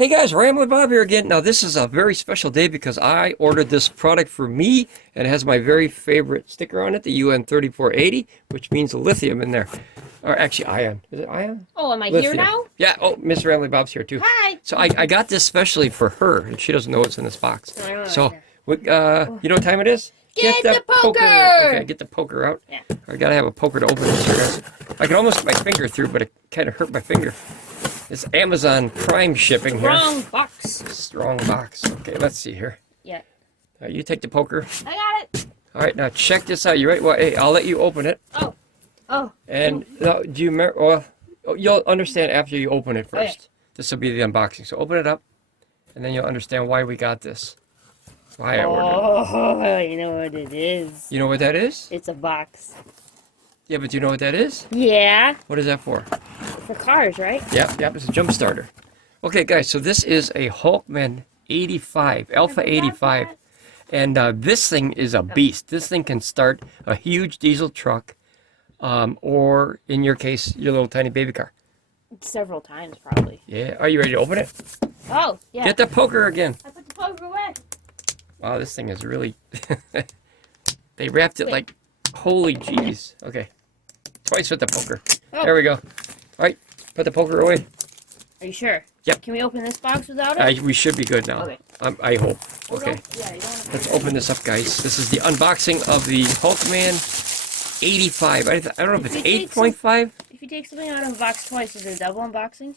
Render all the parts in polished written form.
Hey guys, Ramblin Bob here again. Now this is a very special day because I ordered this product for me and it has my very favorite sticker on it, the UN3480, which means lithium in there. Or actually ion. Is it ion? Oh, am I lithium. here now? Yeah, oh, Miss Ramblin Bob's here too. Hi. So I got this specially for her and she doesn't know what's in this box. So, you know what time it is? Get the poker! Okay, get the poker out. Yeah. I gotta have a poker to open this here, guys. I can almost get my finger through, but it kind of hurt my finger. It's Amazon Prime shipping here. Strong box. Strong box. Okay, let's see here. Yeah. You take the poker. I got it. All right, now check this out. You ready? Well, hey, I'll let you open it. Oh. Oh. And now, do you remember? Well, you'll understand after you open it first. Okay. This will be the unboxing. So open it up, and then you'll understand why we got this. Why I ordered it. Oh, you know what it is. You know what that is? It's a box. Yeah, but do you know what that is? Yeah. What is that for? For cars, right? Yep, it's a jump starter. Okay, guys, so this is a HULKMAN 85, Alpha 85. And this thing is a beast. This thing can start a huge diesel truck, or in your case, your little tiny baby car. Several times, probably. Yeah, are you ready to open it? Oh, yeah. Get the poker again. I put the poker away. Wow, this thing is really... They wrapped it like... Holy jeez. Okay. Twice with the poker. Oh. There we go. All right, put the poker away. Are you sure? Yep. Can we open this box without it? We should be good now. Okay. I hope. Hold Okay. on. Yeah, you don't Let's open this up, guys. This is the unboxing of the HULKMAN 85. I don't know if it's 8.5. If you take something out of a box twice, is it a double unboxing?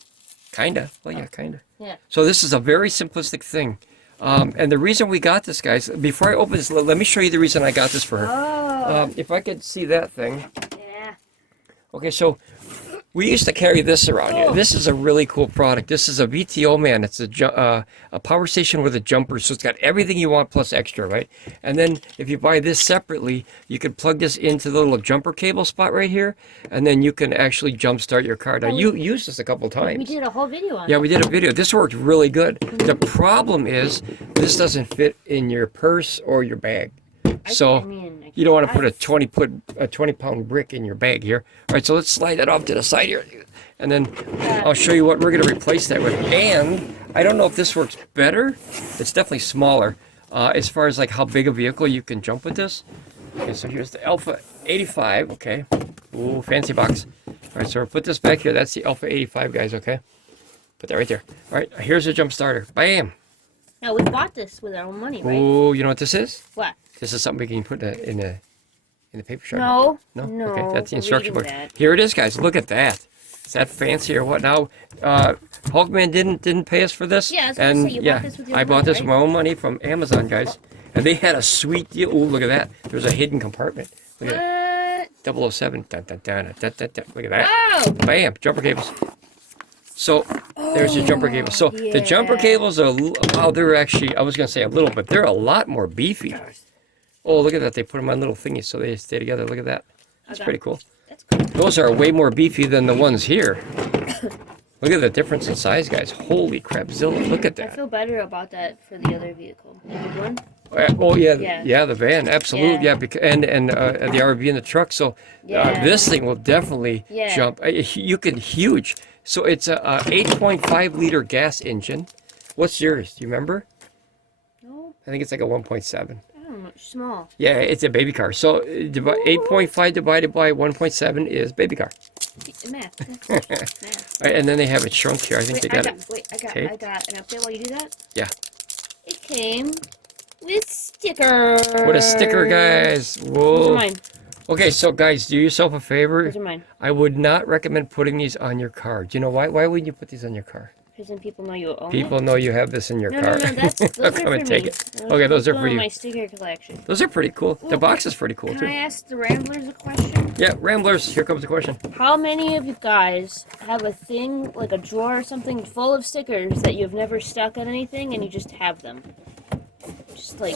Kinda. Well, yeah, kinda. Yeah. So this is a very simplistic thing. And the reason we got this, guys, before I open this, let me show you the reason I got this for her. Oh. If I could see that thing. Yeah. Okay, so we used to carry this around here. Oh. This is a really cool product. This is a VTOMAN. It's a power station with a jumper, so it's got everything you want plus extra, right? And then if you buy this separately, you can plug this into the little jumper cable spot right here, and then you can actually jump start your car. Now, you used this a couple times. We did a whole video on it. Yeah, we did a video. This worked really good. The problem is this doesn't fit in your purse or your bag. So you don't want to put a 20-pound brick in your bag here. All right, so let's slide that off to the side here, and then I'll show you what we're going to replace that with. And I don't know if this works better. It's definitely smaller as far as like how big a vehicle you can jump with this. Okay, so here's the Alpha 85. Okay, ooh, fancy box. All right, so we'll put this back here. That's the Alpha 85, guys. Okay, put that right there. All right, here's the jump starter. Bam. Now, we bought this with our own money, right? Ooh, you know what this is? What? This is something we can put in the paper shredder. No. No? No. Okay, that's the instruction book. That. Here it is, guys. Look at that. Is that fancy or what? Now, HULKMAN didn't pay us for this. Yeah, I was and gonna say, you bought this with your I bought money, this right? with my own money from Amazon, guys. And they had a sweet deal. Ooh, look at that. There's a hidden compartment. Look at that. 007. Dun, dun, dun, dun, dun, dun. Look at that. Oh! Bam. Jumper cables. So, there's your jumper cables. So, the jumper cables are, wow, they're actually, I was going to say a little, but they're a lot more beefy. Oh, look at that. They put them on little thingies so they stay together. Look at that. That's pretty cool. That's cool. Those are way more beefy than the ones here. Look at the difference in size, guys. Holy crapzilla. Look at I that. feel better about that for the other vehicle. The big one? Oh, yeah, the van. Absolutely. Yeah, and the RV and the truck. So this thing will definitely jump. You can huge. So it's a 8.5 liter gas engine. What's yours? Do you remember? No. I think it's like a 1.7. I don't know. Small. Yeah, it's a baby car. So 8.5 divided by 1.7 is baby car. Math. Math. All right, and then they have it shrunk here. I think they got it. I got an update while you do that. Yeah. It came with stickers. What a sticker, guys. Whoa. Those are mine. Okay, so guys, do yourself a favor. Those are mine. I would not recommend putting these on your car. Do you know why? Why wouldn't you put these on your car? Because then people know you own People it. know you have this in your car. No, those They'll are come for and take me. it. Okay, those are for you. My sticker collection. Those are pretty cool. The box is pretty cool, Can too. I ask the Ramblers a question? Yeah, Ramblers, here comes the question. How many of you guys have a thing, like a drawer or something, full of stickers that you've never stuck on anything and you just have them? Just like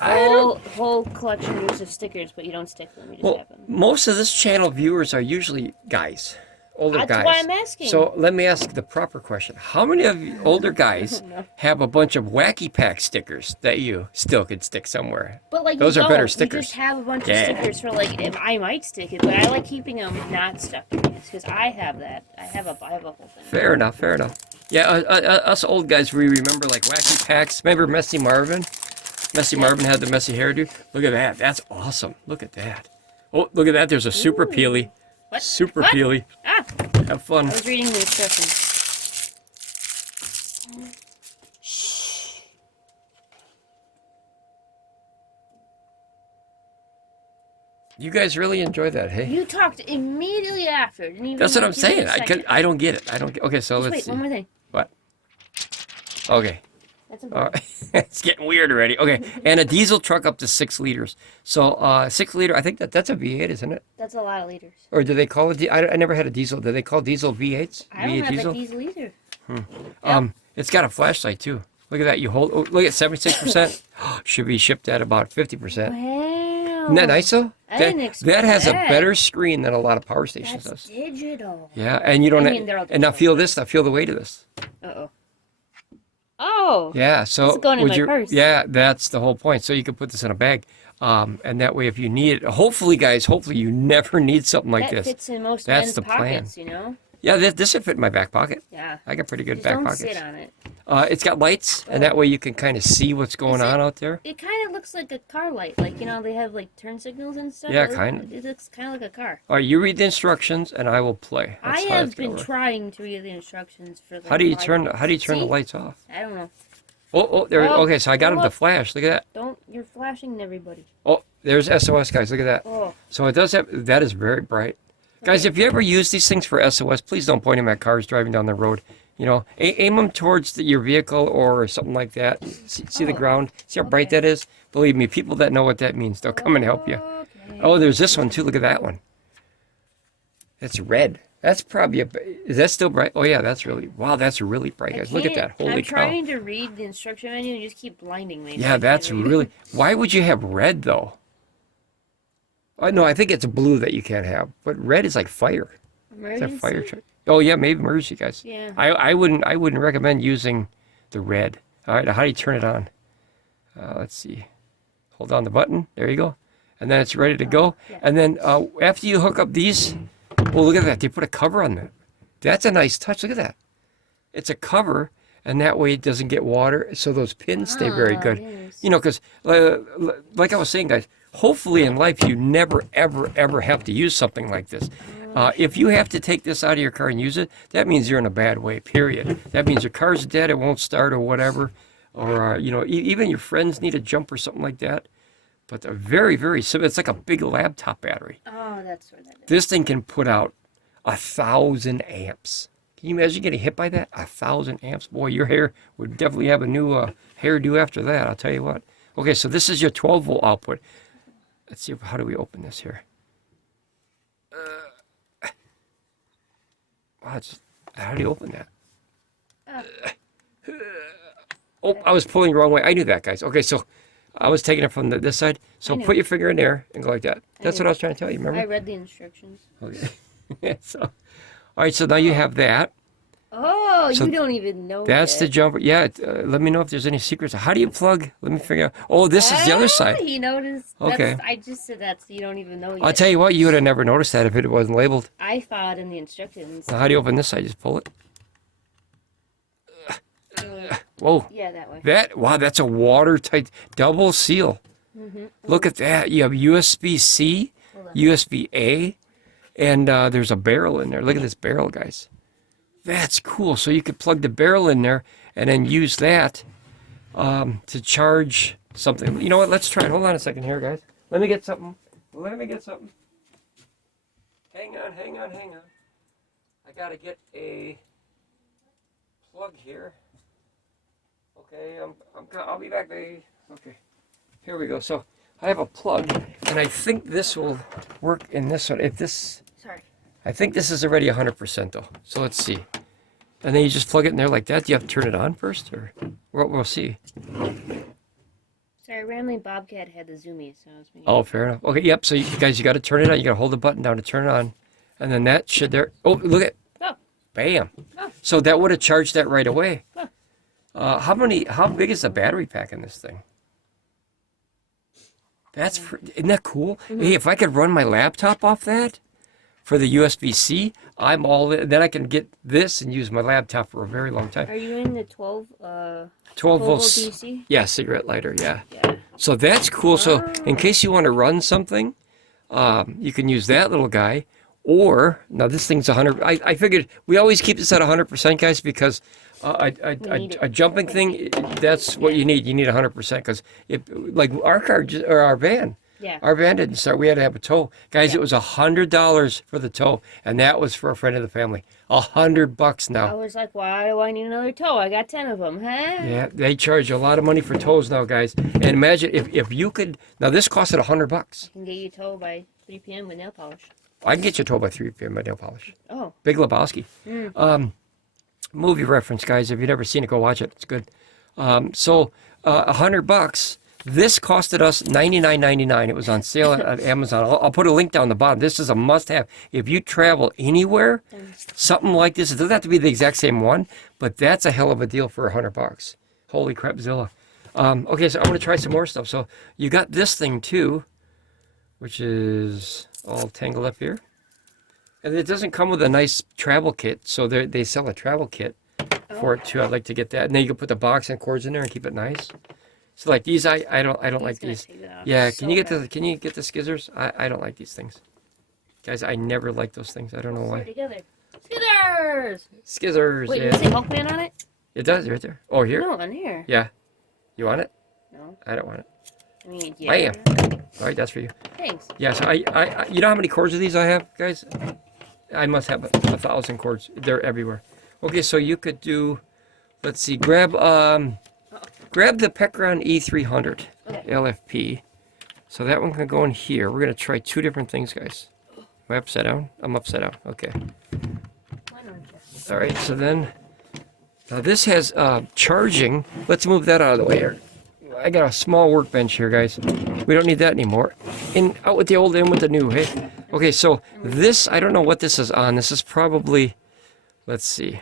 a whole collection of stickers, but you don't stick them, you just have them. Most of this channel viewers are usually guys. Older guys. That's why I'm asking. So let me ask the proper question. How many of you older guys have a bunch of Wacky Pack stickers that you still could stick somewhere? But like those are better stickers. You just have a bunch of stickers for like, I might stick it, but I like keeping them not stuck in these because I have that. I have a whole thing. Fair enough, fair enough. Yeah, us old guys, we remember like Wacky Packs. Remember Messy Marvin? Messy Marvin had the messy hairdo. Look at that. That's awesome. Look at that. Oh, look at that. There's a super peely. What? Super What? peely. Ah! Have fun. I was reading the instructions. You guys really enjoy that, hey? You talked immediately after. Didn't even That's what I'm give it a saying. second. I don't get it. I don't get. Okay, so Just let's wait, see. one more thing. What? Okay. That's important. It's getting weird already. Okay, and a diesel truck up to 6 liters. So 6 liter, I think that's a V8, isn't it? That's a lot of liters. Or do they call it? I never had a diesel. Do they call diesel V8s? I don't V8 have diesel? that diesel either. It's got a flashlight too. Look at that. You hold. Oh, look at 76%. Should be shipped at about 50%. Wow. Isn't that nice though? I didn't expect that has a that. better screen than a lot of power stations That's does. digital. Yeah, and you don't. I mean, they're all and now digital. feel this. Now feel the weight of this. Uh-oh. Oh. Yeah. So It's going in would my you? purse. Yeah, that's the whole point. So you can put this in a bag, and that way, if you need it, hopefully, guys, hopefully you never need something like That this. fits in most That's men's the plan. pockets, you know? Yeah, this would fit in my back pocket. Yeah. I got pretty good Just back don't pockets. sit on it. It's got lights, and that way you can kind of see what's going on out there. It kind of looks like a car light. Like, you know, they have, like, turn signals and stuff. Yeah, It- kinda. It looks kind of like a car. All right, you read the instructions, and I will play. I That's how have it's gonna been work. trying to read the instructions for the How do you turn the See? lights off? I don't know. Oh, there. Oh, Okay, so I got them to look. flash. Look at that. Don't. You're flashing everybody. Oh, there's SOS, guys. Look at that. Oh. So it does have. That is very bright, guys. If you ever use these things for SOS, please don't point them at cars driving down the road. You know, aim them towards your vehicle or something like that. See the ground. See how bright that is. Believe me, people that know what that means, they'll come and help you. Okay. Oh, there's this one too. Look at that one. It's red. That's probably is that still bright? Oh yeah, that's really, wow, that's really bright, guys. Look at that. Holy I'm cow. trying to read the instruction menu and you just keep blinding me. Yeah, that's really, why would you have red though? Oh, no, I think it's blue that you can't have, but red is like fire. Is that fire Emergency? truck? Oh yeah, maybe emergency, guys. Yeah. I wouldn't recommend using the red. All right, how do you turn it on? Let's see. Hold down the button. There you go. And then it's ready to go. yeah. And then after you hook up these, oh, look at that. They put a cover on that. That's a nice touch. Look at that. It's a cover, and that way it doesn't get water, so those pins stay very good. Yes. You know, because like I was saying, guys, hopefully in life you never, ever, ever have to use something like this. If you have to take this out of your car and use it, that means you're in a bad way, period. That means your car's dead, it won't start or whatever. Or, you know, even your friends need a jump or something like that. But they're very, very simple. It's like a big laptop battery. Oh, that's where that is. This thing can put out 1,000 amps. Can you imagine getting hit by that? 1,000 amps. Boy, your hair would definitely have a new hairdo after that, I'll tell you what. Okay, so this is your 12-volt output. Let's see, how do we open this here? How do you open that? Oh, I was pulling the wrong way. I knew that, guys. Okay, so I was taking it from this side. So put your finger in there and go like that. That's what I was trying to tell you, remember? I read the instructions. Okay. So, all right, so now you have that. Oh, So you don't even know That's the that. jumper. Yeah, let me know if there's any secrets. How do you plug? Let me figure out. Oh, this is the other side. He noticed. Okay. I just said that so you don't even know yet. I'll tell you what, you would have never noticed that if it wasn't labeled. I thought in the instructions. Now, how do you open this side? Just pull it. Whoa. Yeah, that way. Wow, that's a watertight double seal. Mm-hmm. Look at that. You have USB-C, Hold on. USB-A, and there's a barrel in there. Look at this barrel, guys. That's cool. So you could plug the barrel in there and then use that to charge something. You know what? Let's try it. Hold on a second here, guys. Let me get something. Hang on. I got to get a plug here. Okay, I'll be back, baby. Okay, here we go. So I have a plug, and I think this will work in this one. Sorry. I think this is already 100% though. So let's see. And then you just plug it in there like that. Do you have to turn it on first, or we'll see? Sorry, Ramblin Bobcat had the zoomies, so I was making. Oh, fair enough. Okay, yep. So you guys, you got to turn it on. You got to hold the button down to turn it on, and then that should there. Oh, look at. Oh. Bam. Oh. So that would have charged that right away. Oh. How big is the battery pack in this thing? Isn't that cool? Mm-hmm. Hey, if I could run my laptop off that for the USB-C, I'm all in. Then I can get this and use my laptop for a very long time. Are you in the 12 12 volt volts. DC? Yeah, cigarette lighter. Yeah. Yeah. So that's cool. So in case you want to run something, you can use that little guy. Or now this thing's 100. I figured we always keep this at 100%, guys, because a jumping thing, that's what you need. You need 100% because like our car or our van. Yeah. Our van didn't start. We had to have a tow. Guys, it was $100 for the tow, and that was for a friend of the family. $100 I now. was like, why do I need another tow? I got 10 of them, huh? Yeah, they charge a lot of money for tows now, guys. And imagine if you could. Now this costed $100. I can get you a tow by 3 p.m. with nail polish. I can get you a tow by 3 p.m. by nail polish. Oh. Big Lebowski. Movie reference, guys. If you've never seen it, go watch it. It's good. So $100. This costed us $99.99. It was on sale at Amazon. I'll put a link down the bottom. This is a must-have. If you travel anywhere, something like this, it doesn't have to be the exact same one, but that's a hell of a deal for $100. Holy crapzilla. Okay, so I'm going to try some more stuff. So you got this thing too, which is all tangled up here. And it doesn't come with a nice travel kit, so they sell a travel kit for it too. I'd like to get that. And then you can put the box and cords in there and keep it nice. So like these, I don't like these. Yeah, can you get the skizzers? I don't like these things, guys. I never like those things. I don't know why. Together. Skizzers! Skizzers. Wait, Yeah. does it say HULKMAN on it? It does right there. Oh, here. No, on here. Yeah. You want it? No. I don't want it. I mean, yeah. Bam. All right, that's for you. Thanks. Yeah. So I you know how many cords of these I have, guys? I must have 1,000 cords. They're everywhere. Okay, so you could do. Let's see. Grab the Pecron E300 LFP. So that one can go in here. We're going to try two different things, guys. Am I upside down? I'm upside down. Okay. All right, so then, now this has charging. Let's move that out of the way here. I got a small workbench here, guys. We don't need that anymore. Out with the old, in with the new, hey? Okay, so this, I don't know what this is on. This is probably, let's see.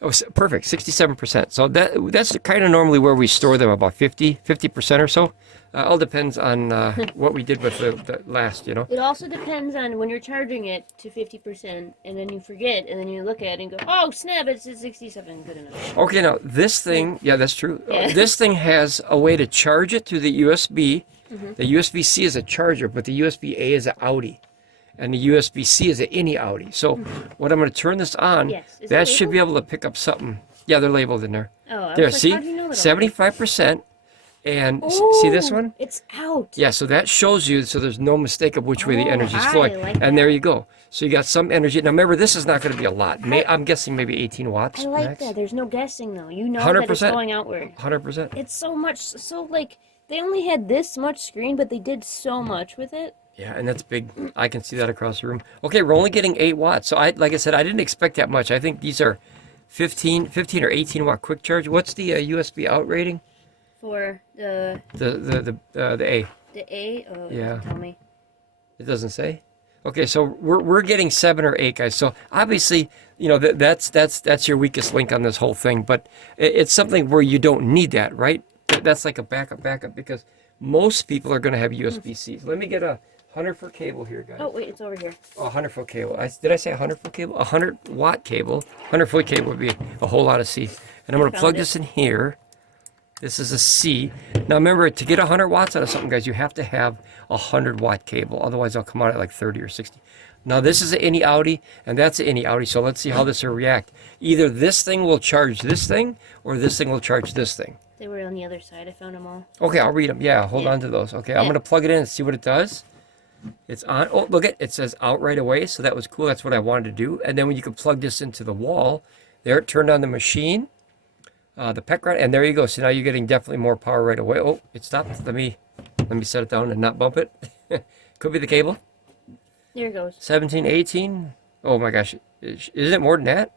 Oh, perfect, 67%. So that's kind of normally where we store them, about 50% or so. All depends on what we did with the last, you know. It also depends on when you're charging it to 50%, and then you forget, and then you look at it and go, oh, snap, it's at 67, good enough. Okay, now this thing, yeah, that's true. Yeah. This thing has a way to charge it through the USB. The USB-C is a charger, but the USB-A is an Audi. And the USB-C is an any Audi. So when I'm going to turn this on, that should be able to pick up something. Yeah, they're labeled in there. Oh, there, like, see, how do you know that 75%. And see this one? It's out. Yeah, so that shows you, so there's no mistake of which way the energy is flowing. Like and there you go. So you got some energy. Now remember, this is not going to be a lot. I'm guessing maybe 18 watts. I like max. that. There's no guessing, though. You know 100%. that it's going outward. 100%. It's so much, so like, they only had this much screen, but they did so much with it. Yeah, and that's big. I can see that across the room. Okay, we're only getting 8 watts. So like I said, I didn't expect that much. I think these are 15 or 18 watt quick charge. What's the USB out rating? For the A. The A? Oh, Yeah. Tell me. It doesn't say. Okay, so we're getting 7 or 8, guys. So obviously, you know, that's your weakest link on this whole thing. But it's something where you don't need that, right? That's like a backup because most people are going to have USB-C. Let me get a 100-foot cable here, guys. Oh, wait, it's over here. Oh, 100-foot cable. Did I say 100-foot cable? 100-watt cable. 100-foot cable would be a whole lot of C. And I'm going to plug this in here. This is a C. Now remember, to get 100 watts out of something, guys, you have to have a 100-watt cable. Otherwise, they'll come out at like 30 or 60. Now this is an any Audi, and that's an any Audi. So let's see how this will react. Either this thing will charge this thing, or this thing will charge this thing. They were on the other side. I found them all. Okay, I'll read them. Yeah, hold on to those. Okay, I'm going to plug it in and see what it does. It's on. Oh, look, it says out right away. So that was cool. That's what I wanted to do. And then when you could plug this into the wall, there it turned on the machine, the Pecron, and there you go. So now you're getting definitely more power right away. Oh, it stopped. Let me set it down and not bump it. Could be the cable. There it goes. 17, 18. Oh my gosh, is it more than that?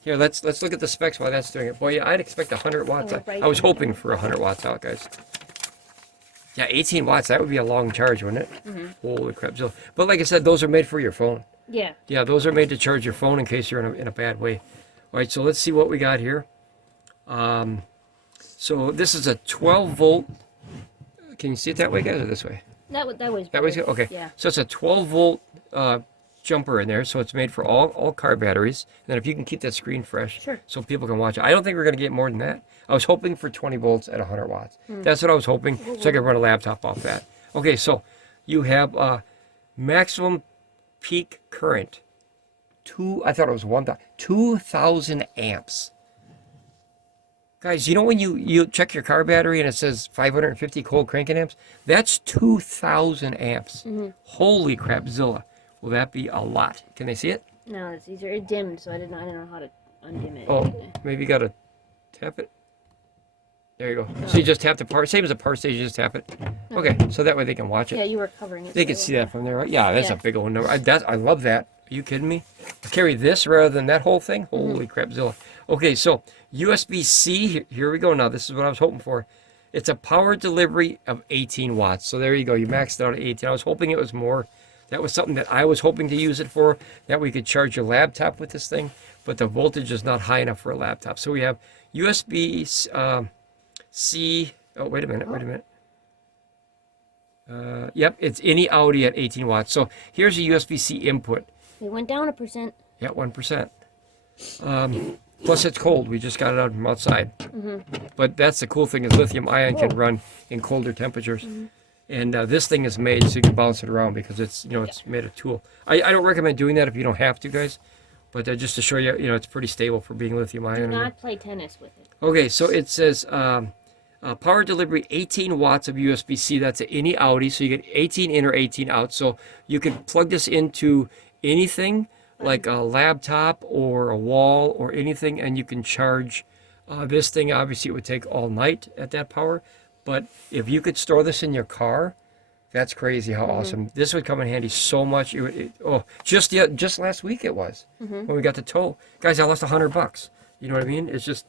Here, let's look at the specs while that's doing it. Boy, yeah, I'd expect 100 watts. I was hoping for 100 watts out, guys. Yeah, 18 watts, that would be a long charge, wouldn't it? Holy crap. So, but like I said, those are made for your phone. Yeah. Yeah, those are made to charge your phone in case you're in a bad way. All right, so let's see what we got here. So this is a 12 volt. Can you see it that way, guys, or this way? That was That way, okay. Yeah. So it's a 12 volt jumper in there, so it's made for all car batteries. And then if you can keep that screen fresh, Sure. so people can watch it. I don't think we're going to get more than that. I was hoping for 20 volts at 100 watts. That's what I was hoping, so I could run a laptop off that. Okay, so you have maximum peak current. I thought it was 2,000 amps. Guys, you know when you check your car battery and it says 550 cold cranking amps? That's 2,000 amps. Holy crapzilla. Will that be a lot? Can they see it? No, it's easier. It dimmed, so I don't know how to undim it. Oh, maybe you got to tap it. There you go. So you just tap the part. Same as a power station, you just tap it. Okay, so that way they can watch it. Yeah, you were covering it. They can see that from there. Right? Yeah, that's a big old number. I love that. Are you kidding me? Carry this rather than that whole thing? Holy crapzilla. Okay, so USB-C, here we go now. This is what I was hoping for. It's a power delivery of 18 watts. So there you go. You maxed it out at 18. I was hoping it was more. That was something that I was hoping to use it for, that we could charge your laptop with this thing, but the voltage is not high enough for a laptop. So we have USB-C. Oh, wait a minute. Yep, it's any Audi at 18 watts. So here's a USB-C input. It went down 1%. Yeah, 1%. Plus it's cold. We just got it out from outside. But that's the cool thing is lithium ion can run in colder temperatures. And this thing is made so you can bounce it around because it's it's made of tool. I don't recommend doing that if you don't have to, guys. But just to show you, it's pretty stable for being lithium ion. Do not play tennis with it. Okay, so it says power delivery 18 watts of USB-C. That's any Audi, so you get 18 in or 18 out. So you can plug this into anything like a laptop or a wall or anything, and you can charge this thing. Obviously, it would take all night at that power. But if you could store this in your car, that's crazy how awesome. This would come in handy so much. Just last week it was when we got the tow. Guys, I lost $100. You know what I mean? It's just,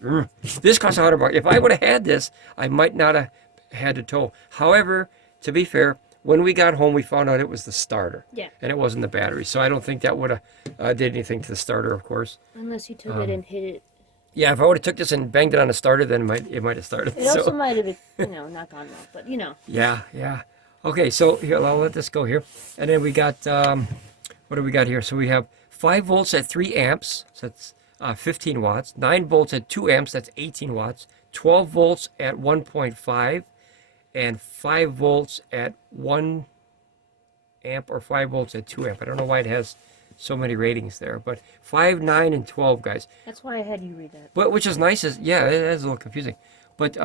this costs $100. If I would have had this, I might not have had to tow. However, to be fair, when we got home, we found out it was the starter. Yeah. And it wasn't the battery. So I don't think that would have did anything to the starter, of course. Unless you took it and hit it. Yeah, if I would have took this and banged it on the starter, then it might have started. It also might have, not gone well, but Yeah. Okay, so here, I'll let this go here. And then we got, what do we got here? So we have 5 volts at 3 amps, so that's 15 watts. 9 volts at 2 amps, that's 18 watts. 12 volts at 1.5, and 5 volts at 1 amp, or 5 volts at 2 amp. I don't know why it has so many ratings there, but 5, 9, and 12, guys. That's why I had you read that. But which is nice is, it is a little confusing. But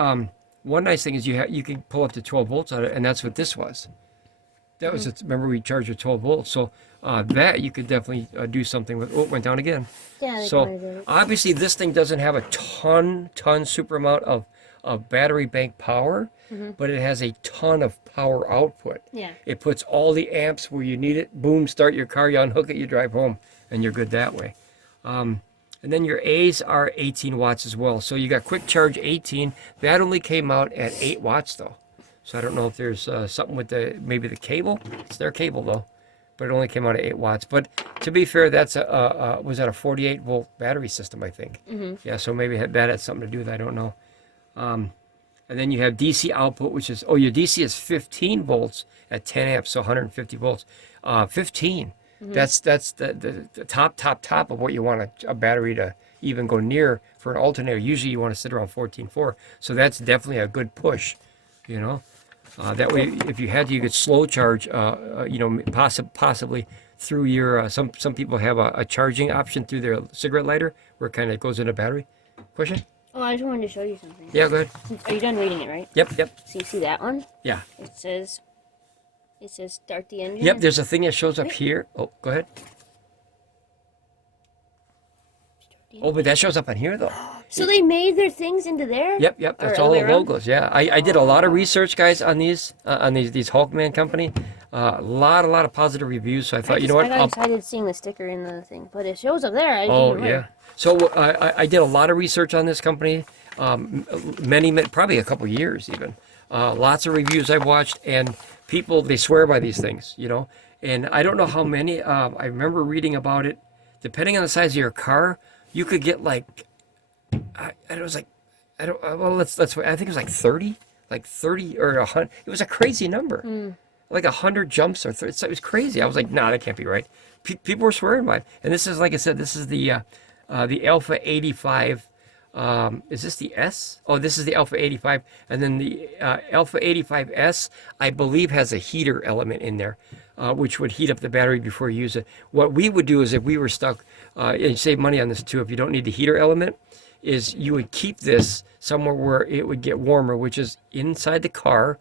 one nice thing is you can pull up to 12 volts on it, and that's what this was. That was remember we charged with 12 volts, so that you could definitely do something with. Oh, it went down again. Yeah. So obviously this thing doesn't have a ton super amount of battery bank power, but it has a ton of power output. Yeah. It puts all the amps where you need it. Boom, start your car, you unhook it, you drive home, and you're good that way. And then your A's are 18 watts as well. So you got quick charge 18. That only came out at 8 watts though. So I don't know if there's something with maybe the cable. It's their cable though, but it only came out at 8 watts. But to be fair, that's was that a 48 volt battery system, I think. Yeah, so maybe that had something to do with it. I don't know. And then you have DC output, which is, your DC is 15 volts at 10 amps, so 150 volts. 15. That's the top of what you want a battery to even go near for an alternator. Usually you want to sit around 14.4. So that's definitely a good push, That way, if you had to, you could slow charge, possibly through your, some people have a charging option through their cigarette lighter where it kind of goes in a battery. Question? Oh, I just wanted to show you something. Yeah, go ahead. Are you done reading it, right? Yep. So you see that one? Yeah. It says start the engine. Yep, there's a thing that shows up here. Oh, go ahead. Oh, but that shows up on here, though. So they made their things into there? Yep. That's all the logos. Yeah, I did a lot of research, guys, on these HULKMAN company. A lot of positive reviews. So I thought, you know what? I got excited seeing the sticker in the thing, but it shows up there. Yeah. So I did a lot of research on this company. Many, probably a couple years even. Lots of reviews I've watched, and people, they swear by these things, And I don't know how many. I remember reading about it. Depending on the size of your car, you could get I think it was like 30, or 100. It was a crazy number. like 100 jumps or it was crazy. I was like, nah, that can't be right. People were swearing by it. And this is, like I said, this is the Alpha 85. Is this the S? Oh, this is the Alpha 85. And then the Alpha 85S, I believe, has a heater element in there, which would heat up the battery before you use it. What we would do is if we were stuck, and you save money on this too, if you don't need the heater element, is you would keep this somewhere where it would get warmer, which is inside the car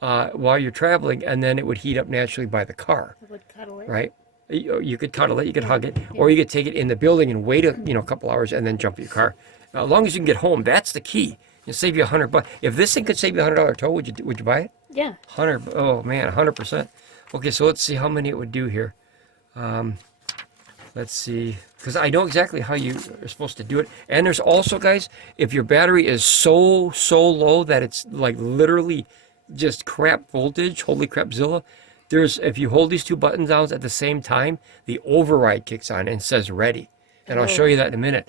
while you're traveling, and then it would heat up naturally by the car. I would cuddle it. Right? You could cuddle it, you could hug it, or you could take it in the building and wait a couple hours and then jump in your car. As long as you can get home, that's the key. It'll save you $100. If this thing could save you $100 tow, would you buy it? Yeah. 100. Oh man, 100%. Okay, so let's see how many it would do here. Let's see, because I know exactly how you are supposed to do it. And there's also, guys, if your battery is so low that it's like literally just crap voltage, holy crapzilla, if you hold these two buttons down at the same time, the override kicks on and says ready. And I'll show you that in a minute.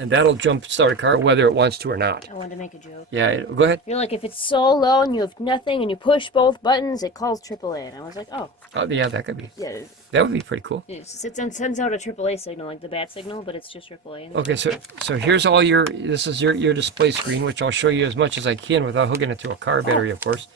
And that'll jump start a car whether it wants to or not. I wanted to make a joke. Yeah, go ahead. You're like, if it's so low and you have nothing and you push both buttons, it calls AAA. And I was like, oh. Oh, yeah, that could be. Yeah. That would be pretty cool. It sends out a AAA signal, like the bat signal, but it's just AAA. Okay, so here's all this is your display screen, which I'll show you as much as I can without hooking it to a car battery, of course.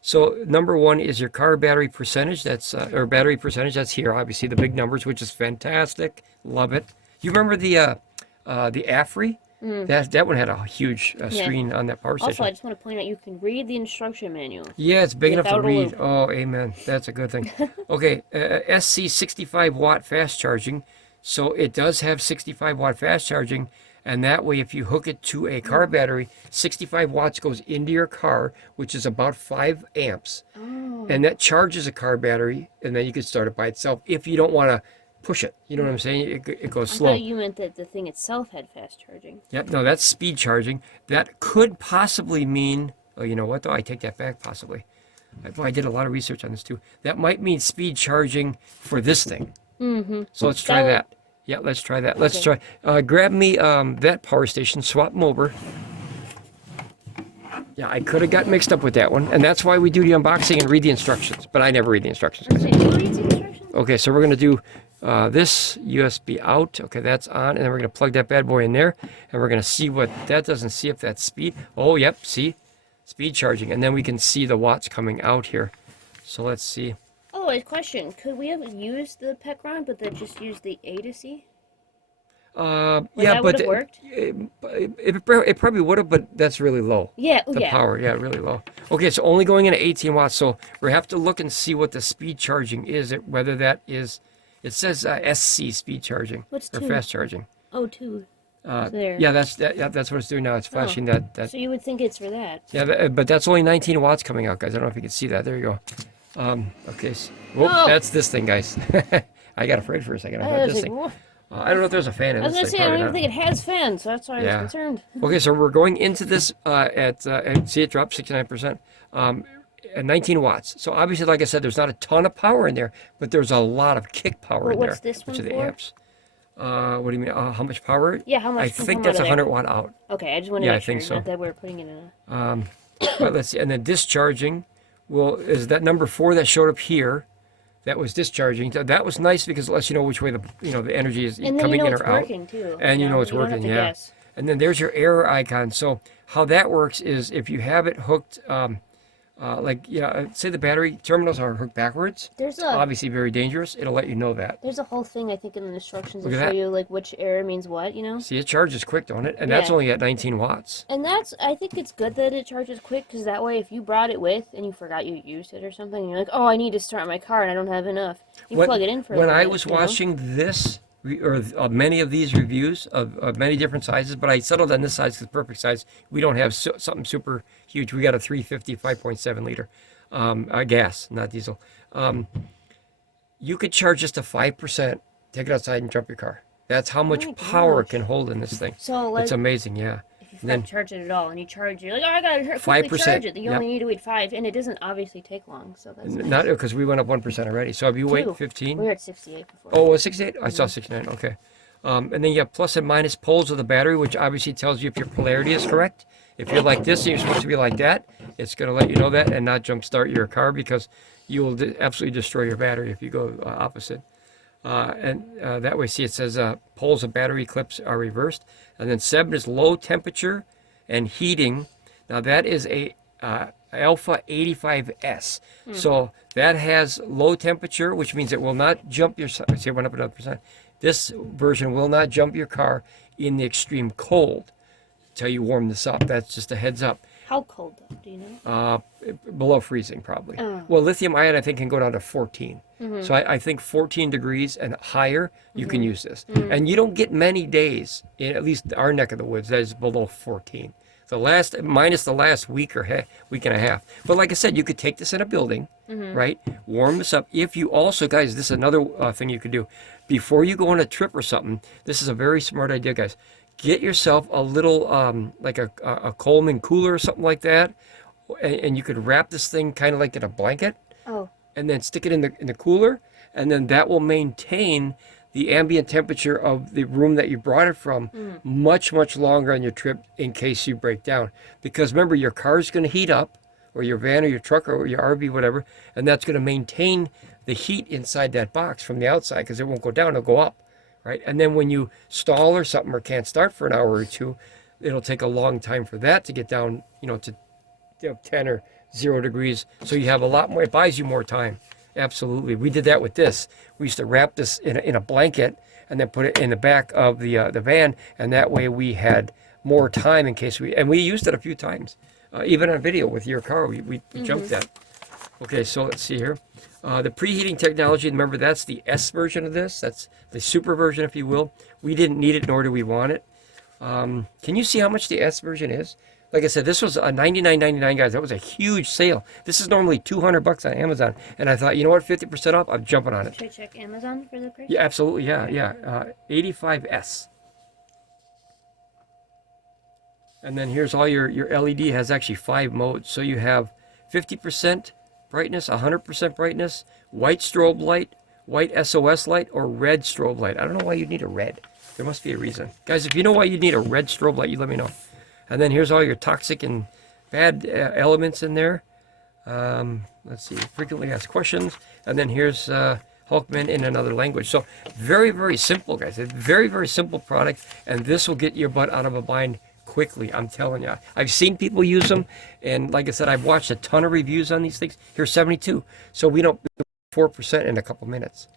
So number one is your car battery percentage. That's or battery percentage. That's here, obviously the big numbers, which is fantastic. Love it. You remember the AFERY? That one had a huge screen on that power station. Also, I just want to point out you can read the instruction manual. Yeah, it's big enough to without a read. loop. Oh, amen. That's a good thing. Okay, SC 65 watt fast charging. So it does have 65 watt fast charging. And that way, if you hook it to a car battery, 65 watts goes into your car, which is about 5 amps. Oh. And that charges a car battery, and then you can start it by itself if you don't want to push it. You know what I'm saying? It goes slow. I thought you meant that the thing itself had fast charging. Yep, no, that's speed charging. That could possibly mean, oh, you know what, though? I take that back, possibly. I did a lot of research on this, too. That might mean speed charging for this thing. Mm-hmm. So let's try that. Yeah, let's try that. Let's try. Grab me that power station, swap them over. Yeah, I could have got mixed up with that one, and that's why we do the unboxing and read the instructions, but I never read the instructions. Okay, you read the instructions? Okay, so we're going to do this USB out. Okay, that's on, and then we're going to plug that bad boy in there, and we're going to see what that does and see if that's speed. Oh, yep, see? Speed charging, and then we can see the watts coming out here. So let's see. Oh, a question. Could we have used the Pecron, but then just used the A to C? Yeah, that but would've worked? it probably would have, but that's really low. Yeah, The power, yeah, really low. Okay, so only going into 18 watts, so we have to look and see what the speed charging is, whether that is, it says SC speed charging. What's or 2? fast charging. Oh, 2. There. Yeah, that's what it's doing now. It's flashing that. So you would think it's for that. Yeah, but that's only 19 watts coming out, guys. I don't know if you can see that. There you go. Okay, whoop, that's this thing, guys. I got afraid for a second. I thought this thing. I don't know if there's a fan in I was this going to thing. say, I don't even probably think it has fans, so that's why I was concerned. Okay, so we're going into this and see it drop 69%, at 19 watts. So obviously, like I said, there's not a ton of power in there, but there's a lot of kick power in there. What's this one which are the for? amps. What do you mean? How much power? Yeah, how much I can think come that's out of 100 there? watt out. Okay, I just want to Yeah, make I think sure, so. not that we're putting it in a... But let's see, and then discharging, is that number 4 that showed up here? That was discharging. So that was nice because it lets you know which way the energy is And then coming you know in it's or out. working, too. And you know it's you don't working, have to yeah. guess. And then there's your error icon. So how that works is if you have it hooked, say the battery terminals are hooked backwards. There's Obviously very dangerous. It'll let you know that. There's a whole thing, I think, in the instructions Look to at show that. you, like, which error means what, you know? See, it charges quick, don't it? And that's Yeah. only at 19 watts. And I think it's good that it charges quick, because that way if you brought it with and you forgot you used it or something, and you're like, oh, I need to start my car and I don't have enough. You plug it in for a When little I bit, was you know? watching this, many of these reviews of many different sizes, but I settled on this size because it's the perfect size. We don't have something super huge. We got a 350 5.7 liter gas, not diesel. You could charge just to 5%, take it outside and jump your car. That's how much my power it gosh. can hold in this thing. So, like, It's amazing, yeah. if you And then forgot to charge it at all, and you charge, you're like, oh, I gotta quickly 5%, charge it. You yeah. only need to wait 5, and it doesn't obviously take long, so that's nice. Not because we went up 1% already. So if you wait 2. 15. We were at 68 before. Oh, 68? I saw 69. Okay. And then you have plus and minus poles of the battery, which obviously tells you if your polarity is correct. If you're like this and you're supposed to be like that, it's going to let you know that and not jump start your car, because you will absolutely destroy your battery if you go opposite. That way, see, it says poles of battery clips are reversed. And then 7 is low temperature and heating. Now that is a Alpha 85S. So that has low temperature, which means it will not jump your, see, it went up another percent. This version will not jump your car in the extreme cold until you warm this up. That's just a heads up. How cold though? Do you know? Below freezing, probably. Oh. Well, lithium ion, I think, can go down to 14. So I think 14 degrees and higher, you can use this. And you don't get many days, in at least our neck of the woods, that is below 14. Minus the last week or week and a half. But like I said, you could take this in a building, right? Warm this up. If you also, guys, this is another thing you could do. Before you go on a trip or something, this is a very smart idea, guys. Get yourself a little, like a Coleman cooler or something like that. And you could wrap this thing kind of like in a blanket. Oh. And then stick it in the cooler. And then that will maintain the ambient temperature of the room that you brought it from much, much longer on your trip in case you break down. Because remember, your car is going to heat up, or your van or your truck or your RV, whatever, and that's going to maintain the heat inside that box from the outside, because it won't go down, it'll go up, right? And then when you stall or something or can't start for an hour or two, it'll take a long time for that to get down, to 10 or 0 degrees. So you have a lot more, it buys you more time. Absolutely. We did that with this. We used to wrap this in a blanket and then put it in the back of the van, and that way we had more time in case we used it a few times. Even on video with your car, we jumped that. Okay, so let's see here. The preheating technology, remember, that's the S version of this. That's the super version, if you will. We didn't need it, nor do we want it. Can you see how much the S version is? Like I said, this was $99.99, guys. That was a huge sale. This is normally $200 on Amazon. And I thought, you know what, 50% off, I'm jumping on it. Should I check Amazon for the price? Yeah, absolutely, yeah. 85S. And then here's all your LED has actually 5 modes. So you have 50% brightness, 100% brightness, white strobe light, white SOS light, or red strobe light. I don't know why you'd need a red. There must be a reason. Guys, if you know why you'd need a red strobe light, you let me know. And then here's all your toxic and bad elements in there. Let's see, frequently asked questions. And then here's HULKMAN in another language. So very, very simple, guys. A very, very simple product. And this will get your butt out of a bind quickly, I'm telling you. I've seen people use them. And like I said, I've watched a ton of reviews on these things. Here's 72. So we don't 4% in a couple minutes.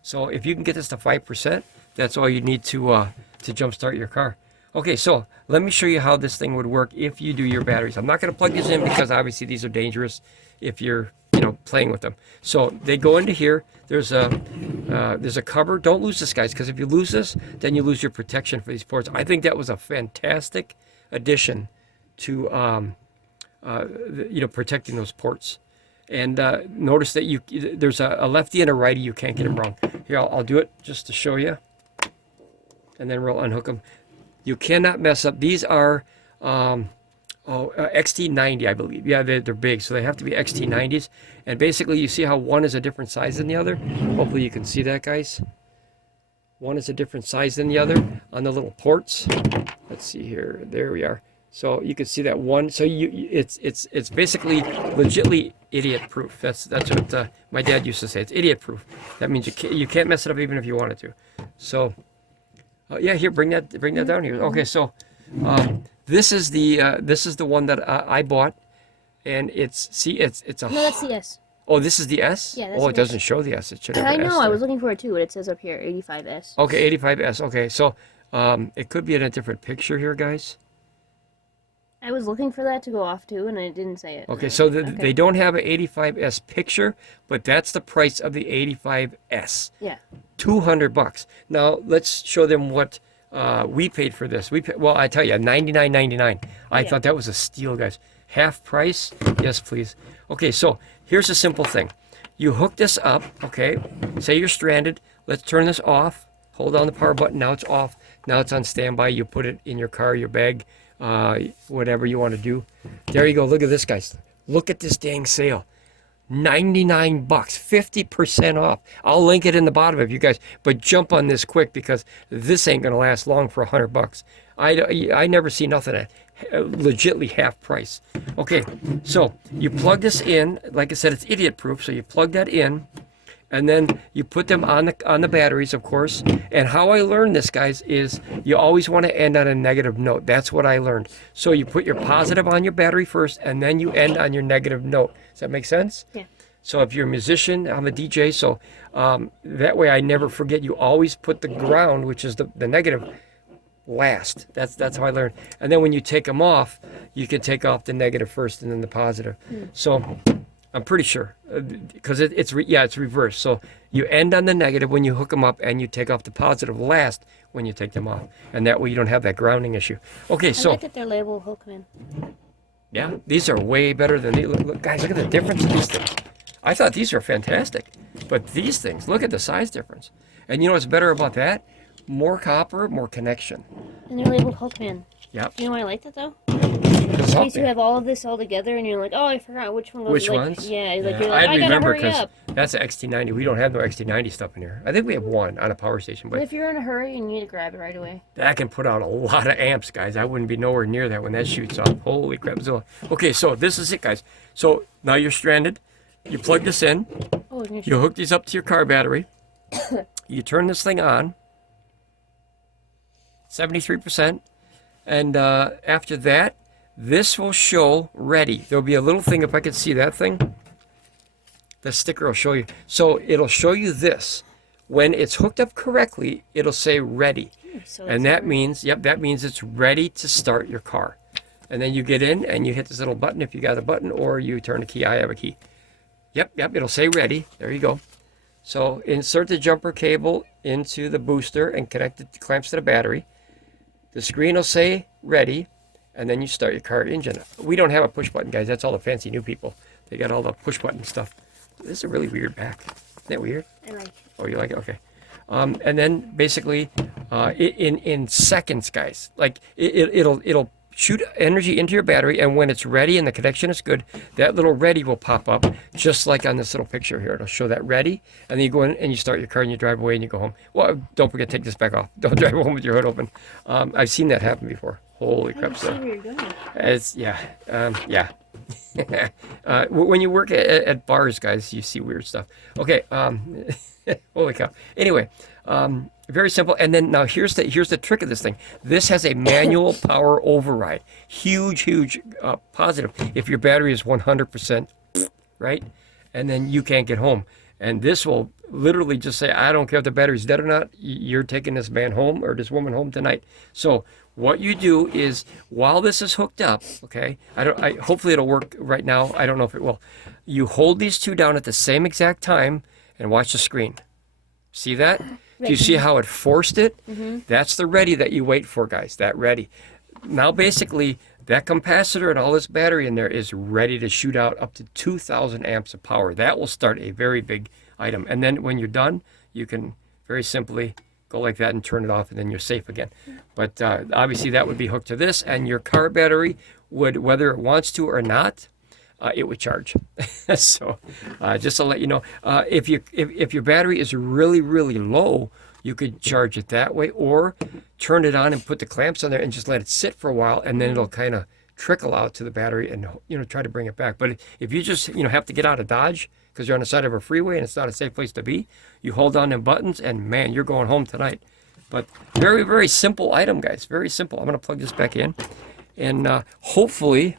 So if you can get this to 5%, that's all you need to jumpstart your car. Okay, so let me show you how this thing would work if you do your batteries. I'm not going to plug these in because obviously these are dangerous if you're playing with them. So they go into here. There's a cover. Don't lose this, guys, because if you lose this, then you lose your protection for these ports. I think that was a fantastic addition to protecting those ports. And notice that there's a lefty and a righty. You can't get them wrong. Here, I'll do it just to show you, and then we'll unhook them. You cannot mess up. These are XT90, I believe. Yeah, they're big, so they have to be XT90s. And basically, you see how one is a different size than the other? Hopefully you can see that, guys. One is a different size than the other on the little ports. Let's see here. There we are. So you can see that one. So it's basically legitly idiot-proof. That's what my dad used to say. It's idiot-proof. That means you can't mess it up even if you wanted to. So yeah, here, bring that down here. Okay, so this is the one that I bought, and it's a. No, that's the S. Oh, this is the S? Yeah, that's it doesn't show the S. It should have I an know. S I there. was looking for it too, but it says up here 85S. Okay, 85S. Okay, so it could be in a different picture here, guys. I was looking for that to go off to, and it didn't say it. Okay, so they don't have an 85S picture, but that's the price of the 85S. Yeah. $200. Now let's show them what we paid for this. Well, I tell you, $99.99. I thought that was a steal, guys. Half price? Yes, please. Okay, so here's a simple thing. You hook this up. Okay, say you're stranded. Let's turn this off. Hold down the power button. Now it's off. Now it's on standby. You put it in your car, your bag, whatever you want to do. There you go. Look at this, guys. Look at this dang sale. $99, 50% off. I'll link it in the bottom if you guys, but jump on this quick because this ain't gonna last long for $100. I never see nothing at legitly half price. Okay, so you plug this in. Like I said, it's idiot proof. So you plug that in, and then you put them on the batteries, of course. And how I learned this, guys, is you always want to end on a negative note. That's what I learned. So you put your positive on your battery first, and then you end on your negative note. Does that make sense? Yeah. So if you're a musician, I'm a DJ, so that way I never forget. You always put the ground, which is the negative, last. That's how I learned. And then when you take them off, you can take off the negative first and then the positive. So I'm pretty sure, because it's reversed. So you end on the negative when you hook them up, and you take off the positive last when you take them off, and that way you don't have that grounding issue. Okay, so I like that they're labeled HULKMAN. yeah, these are way better than these. Look, guys, look at the difference in these things. I thought these were fantastic, but these things, look at the size difference. And you know what's better about that? More copper, more connection. And they're labeled HULKMAN. Yep. You know why I like that though? In case you have all of this all together and you're like, oh, I forgot which one goes. Which like, ones? Yeah, like Yeah, you're like, I'd I gotta remember hurry up. that's an XT90. We don't have no XT90 stuff in here. I think we have one on a power station, But but if you're in a hurry and you need to grab it right away. that can put out a lot of amps, guys. I wouldn't be nowhere near that when that shoots off. Holy crap, Zilla. Okay, so this is it, guys. So now you're stranded. You plug this in. Oh, You hook these up to your car battery. You turn this thing on. 73%. And after that, this will show ready. There'll be a little thing, if I could see that thing. The sticker will show you. So it'll show you this. When it's hooked up correctly, it'll say ready. so And that means, that means it's ready to start your car. And then you get in and you hit this little button if you got a button, or you turn the key. I have a key. Yep, it'll say ready. There you go. So insert the jumper cable into the booster and connect the clamps to the battery. The screen will say ready, and then you start your car engine. We don't have a push button, guys. That's all the fancy new people. They got all the push button stuff. This is a really weird back. Isn't that weird? I like it. Oh, you like it? Okay. And then basically, in seconds, guys, like it'll shoot energy into your battery, and when it's ready and the connection is good, that little ready will pop up, just like on this little picture here. It'll show that ready, and then you go in and you start your car and you drive away and you go home. Well, don't forget to take this back off. Don't drive home with your hood open. I've seen that happen before. Holy crap! I see where you're going. It's when you work at bars, guys, you see weird stuff. Okay. Holy cow. Anyway, very simple. And then now here's the trick of this thing. This has a manual power override. Huge positive if your battery is 100%, right? And then you can't get home. And this will literally just say, I don't care if the battery's dead or not, you're taking this man home or this woman home tonight. So what you do is, while this is hooked up, okay, hopefully it'll work right now. I don't know if it will. You hold these two down at the same exact time and watch the screen. See that? Do you see how it forced it? Mm-hmm. That's the ready that you wait for, guys, that ready. Now basically, that capacitor and all this battery in there is ready to shoot out up to 2,000 amps of power. That will start a very big item. And then when you're done, you can very simply go like that and turn it off, and then you're safe again. But obviously that would be hooked to this, and your car battery would, whether it wants to or not, it would charge. So just to let you know, if your battery is really low, you could charge it that way, or turn it on and put the clamps on there and just let it sit for a while, and then it'll kind of trickle out to the battery and try to bring it back. But if you just have to get out of Dodge because you're on the side of a freeway and it's not a safe place to be, you hold on them buttons and man, you're going home tonight. But very simple item, guys. Very simple. I'm going to plug this back in, and hopefully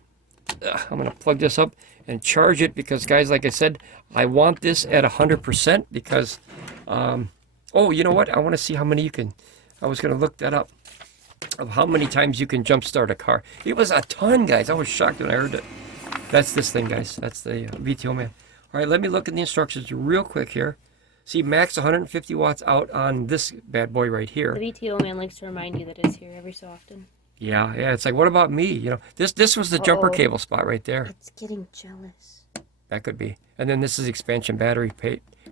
I'm going to plug this up and charge it, because guys, like I said, I want this at 100% because oh, you know what? I want to see how many you can. I was going to look that up, of how many times you can jump start a car. It was a ton, guys. I was shocked when I heard it. That's this thing, guys. That's the VTOMAN. All right, let me look at the instructions real quick here. See, max 150 watts out on this bad boy right here. The VTOMAN likes to remind you that it's here every so often. Yeah. It's like, what about me? This was the jumper cable spot right there. It's getting jealous. That could be. And then this is expansion battery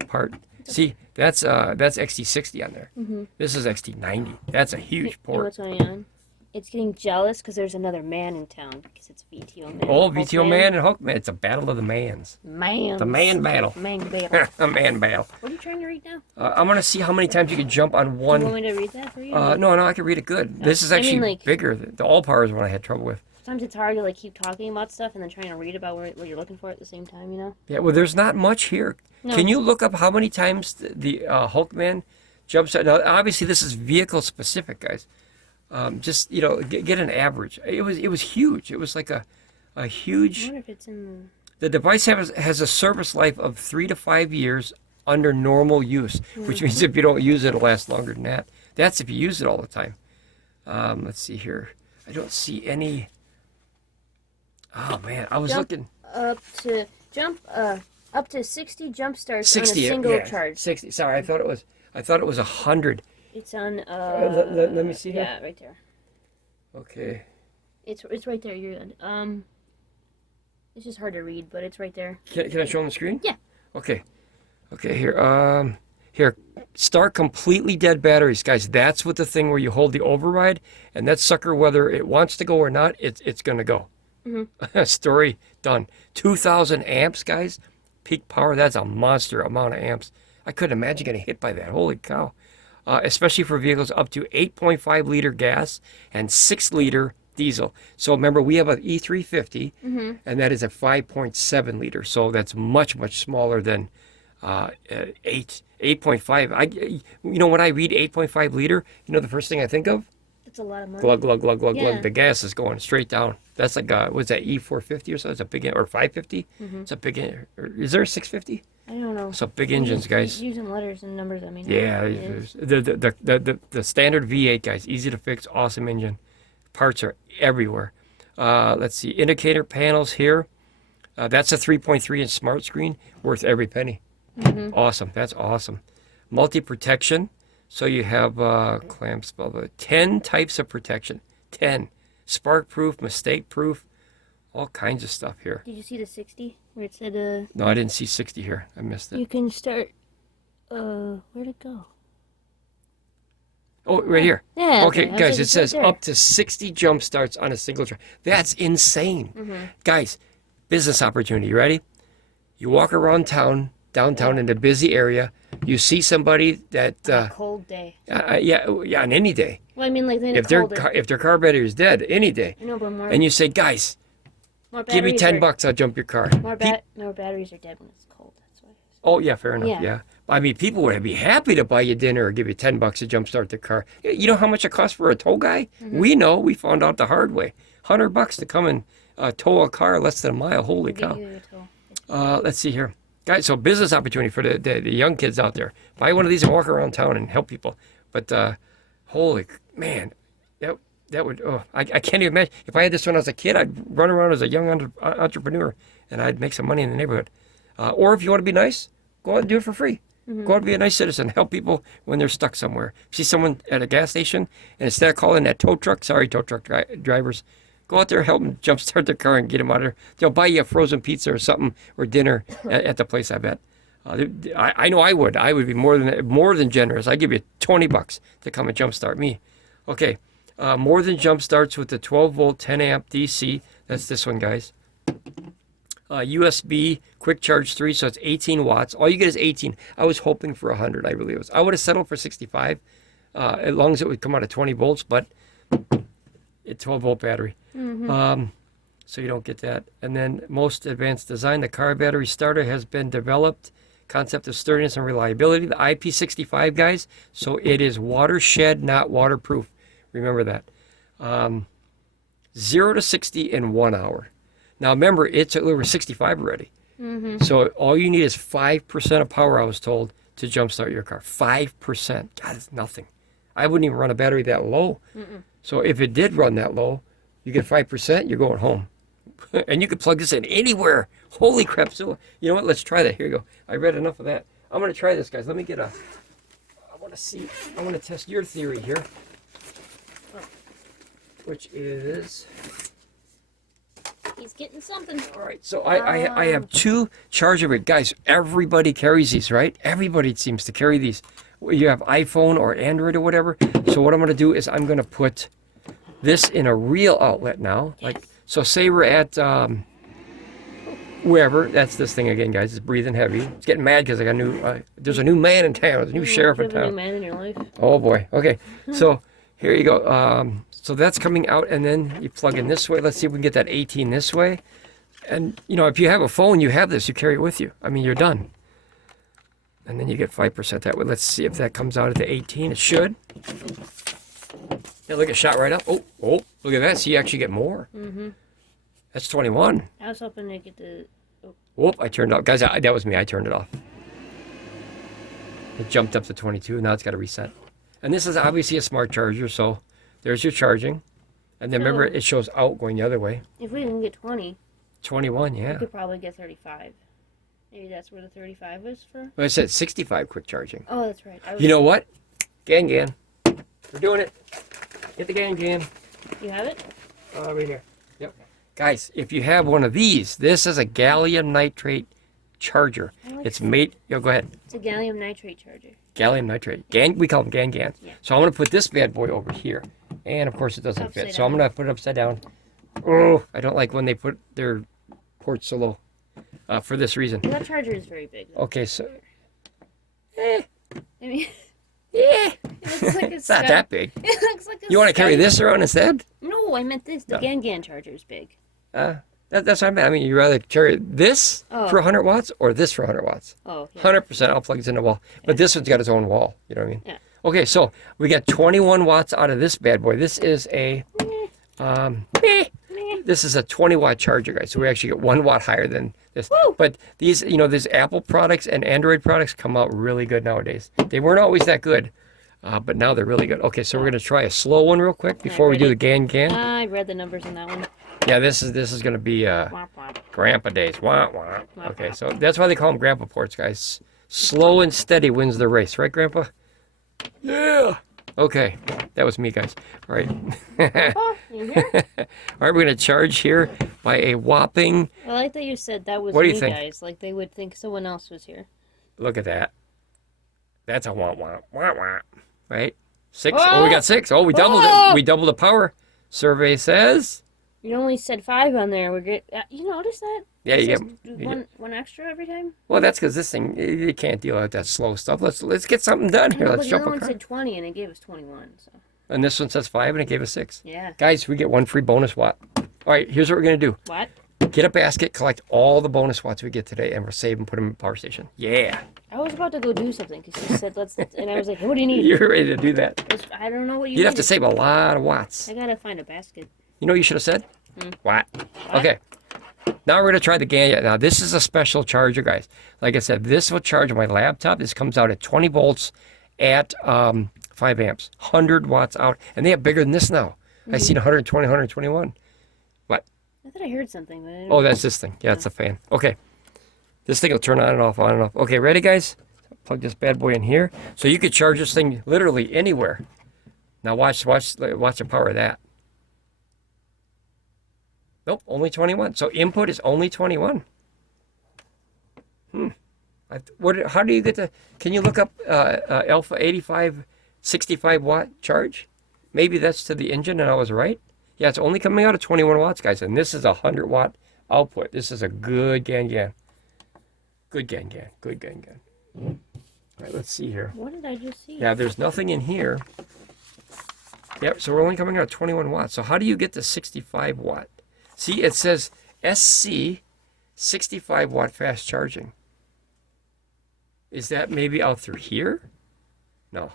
part. See, that's XT60 on there. Mm-hmm. This is XT90. That's a huge port. You know what's going on? It's getting jealous because there's another man in town, because it's VTOMAN. Oh, VTOMAN and HULKMAN. It's a battle of the mans. Mans. The man battle. Man battle. A man battle. What are you trying to read now? I'm going to see how many times you can jump on one. Do you want me to read that for you? No, I can read it good. This is actually bigger. The Allpowers one I had trouble with. sometimes it's hard to like keep talking about stuff and then trying to read about what you're looking for at the same time, you know? Yeah, well, there's not much here. No. Can you look up how many times the HULKMAN jumps out? Now, obviously, this is vehicle specific, guys. Just, you know, get an average. It was huge. It was like a huge... I wonder if it's in The device has a service life of 3 to 5 years under normal use, which means if you don't use it, it'll last longer than that. That's if you use it all the time. Let's see here. I don't see any... Oh, man. I was looking... up to 60 jump starts 60, on a single yeah, charge. 60. Sorry, I thought it was 100. It's on let me see here. Yeah, right there. Okay. It's right there. You're good. It's just hard to read, but it's right there. Can I show on the screen? Yeah. Okay. Okay, here. Here. Start completely dead batteries, guys. That's what the thing where you hold the override, and that sucker, whether it wants to go or not, it's gonna go. Story done. 2,000 amps, guys. Peak power. That's a monster amount of amps. I couldn't imagine getting hit by that. Holy cow. Especially for vehicles up to 8.5 liter gas and 6 liter diesel. So remember, we have an E350, and that is a 5.7 liter. So that's much, much smaller than 8.5. You know, when I read 8.5 liter, you know the first thing I think of? It's a lot of money. Glug, glug, glug, glug, Yeah. glug. The gas is going straight down. That's like, what's that, E450 or so? It's a big, or 550? It's a big, or is there a 650? I don't know. So big engines, guys. Using letters and numbers, I mean. Yeah, the standard V8, guys, easy to fix, awesome engine. Parts are everywhere. Let's see, indicator panels here. That's a 3.3-inch smart screen, worth every penny. Awesome, that's awesome. Multi-protection, so you have clamps, blah, blah, 10 types of protection. 10. Spark-proof, mistake-proof, all kinds of stuff here. Did you see the 60 where it said No, I didn't see 60 here. I missed it. you can start where'd it go? Oh, right here. Yeah. Okay, I was guys, like, it it's says right there. up to 60 jump starts on a single charge. That's insane. Guys, business opportunity. Ready? You walk around town, downtown in a busy area. You see somebody that, A cold day. yeah, on any day. Well, I mean, like in a If their cold day. if their car battery is dead, any day. I know, but more. And you say, guys, more give me batteries $10, I'll jump your car. More batteries are dead when it's cold. That's why. Oh, yeah, fair enough. Yeah. Yeah. I mean, people would be happy to buy you dinner or give you $10 to jumpstart the car. You know how much it costs for a tow guy? We know. We found out the hard way. $100 to come and tow a car less than a mile. Holy Give cow. you a tow. Let's see here. Guys, so business opportunity for the young kids out there. Buy one of these and walk around town and help people. But holy man, that would, I can't even imagine. If I had this when I was a kid, I'd run around as a young entrepreneur and I'd make some money in the neighborhood. Or if you want to be nice, go out and do it for free. Go out and be a nice citizen. Help people when they're stuck somewhere. See someone at a gas station, and instead of calling that tow truck, sorry, tow truck drivers, go out there, help them jumpstart their car and get them out of there. They'll buy you a frozen pizza or something, or dinner at the place, I bet. I know I would. I would be more than generous. I'd give you $20 to come and jumpstart me. Okay, more than jumpstarts with the 12-volt, 10-amp DC. That's this one, guys. USB quick charge 3, so it's 18 watts. All you get is 18. I was hoping for 100. I really was. I would have settled for 65, as long as it would come out of 20 volts, but it's 12-volt battery. So you don't get that. And then most advanced design, the car battery starter has been developed. Concept of sturdiness and reliability. The IP65, guys, so it is watershed, not waterproof. Remember that. 0 to 60 in 1 hour. Now remember, it's over 65 already. So all you need is 5% of power, I was told, to jumpstart your car. 5%. God, it's nothing. I wouldn't even run a battery that low. So if it did run that low, you get 5%, you're going home. And you could plug this in anywhere. Holy crap. So, you know what? Let's try that. Here you go. I read enough of that. I'm going to try this, guys. Let me get I want to test your theory here. Which is... He's getting something. All right, so I have 2 charger rigs. Guys, everybody carries these, right? Everybody seems to carry these. You have iPhone or Android or whatever. So what I'm going to do is I'm going to put this in a real outlet now. Yes. Like, so say we're at wherever. That's this thing again, guys. It's breathing heavy. It's getting mad because I got there's a new man in town. There's a new sheriff in Do you have a town. new man in your life? Oh boy. Okay. So here you go. So that's coming out, and then you plug in this way. Let's see if we can get that 18 this way. And, you know, if you have a phone, you have this. You carry it with you. I mean, you're done. And then you get 5% that way. Let's see if that comes out at the 18. It should. Yeah, look, it shot right up. Oh, look at that. So you actually get more. Mm-hmm. That's 21. I was hoping to get the... Oh. Whoop, I turned it off. Guys, that was me. I turned it off. It jumped up to 22. Now it's got to reset. And this is obviously a smart charger, so there's your charging. And then remember, it shows out going the other way. If we can get 20... 21, yeah. We could probably get 35. Maybe that's where the 35 was for? Well, it said 65 quick charging. Oh, that's right. You know what? Gan. We're doing it. Get the gan. You have it? Right here. Yep. Guys, if you have one of these, this is a gallium nitrate charger. It's made... Go ahead. It's a gallium nitrate charger. Gallium nitrate. We call them GAN. Yeah. So I'm going to put this bad boy over here. And, of course, it doesn't fit. So I'm going to put it upside down. Oh, I don't like when they put their ports so low for this reason. That charger is very big, though. Okay, so... I mean... It looks like it's not that big. It looks like a You want to carry this around instead? No, I meant this. The GAN charger is big. That's what I meant. I mean, you'd rather carry this for 100 watts or this for 100 watts? Oh, yeah. 100% I'll plug it in the wall. But this one's got its own wall. You know what I mean? Yeah. Okay, so we got 21 watts out of this bad boy. This is a... This is a 20-watt charger, guys. So we actually get 1 watt higher than this. Woo! But these, you know, these Apple products and Android products come out really good nowadays. They weren't always that good, but now they're really good. Okay, so we're gonna try a slow one real quick before we do the GAN. I read the numbers on that one. Yeah, this is gonna be Grandpa days. Wah wah. Okay, so that's why they call them Grandpa ports, guys. Slow and steady wins the race, right, Grandpa? Yeah. Okay, that was me, guys. All right. Oh, you here? All right, we're gonna charge here by a whopping. I like that you said that was what do me, you think? Guys. Like they would think someone else was here. Look at that. That's a wah wah wah wah. Right? 6. Oh, we got 6. Oh, we doubled it. We doubled the power. Survey says. You only said 5 on there. We're good. You notice that? Yeah, you get one extra every time. Well, that's because this thing you can't deal with that slow stuff. Let's get something done here. Let's jump across. The other one said 20 and it gave us 21. So. And this one says 5 and it gave us 6. Yeah. Guys, we get 1 free bonus watt. All right, here's what we're gonna do. What? Get a basket, collect all the bonus watts we get today, and we'll save and put them in the power station. Yeah. I was about to go do something because you said let's, and I was like, hey, what do you need? You're ready to do that. I don't know what you. You'd have to save a lot of watts. I gotta find a basket. You know what you should have said? Watt. Okay. Now we're going to try the GAN. Now this is a special charger, guys. Like I said, this will charge my laptop. This comes out at 20 volts at 5 amps. 100 watts out. And they have bigger than this now. I've seen 120, 121. What? I thought I heard something. But I didn't oh, that's this thing. Yeah, it's a fan. Okay. This thing will turn on and off, on and off. Okay, ready, guys? Plug this bad boy in here. So you could charge this thing literally anywhere. Now watch the power of that. Nope, only 21. So input is only 21. How do you get the... Can you look up Alpha 85 65 watt charge? Maybe that's to the engine and I was right. Yeah, it's only coming out at 21 watts, guys. And this is a 100 watt output. This is a good GAN. Good GAN. Good GAN. All right, let's see here. What did I just see? Yeah, there's nothing in here. Yep, so we're only coming out at 21 watts. So how do you get the 65 watt? See, it says SC 65 watt fast charging. Is that maybe out through here? No,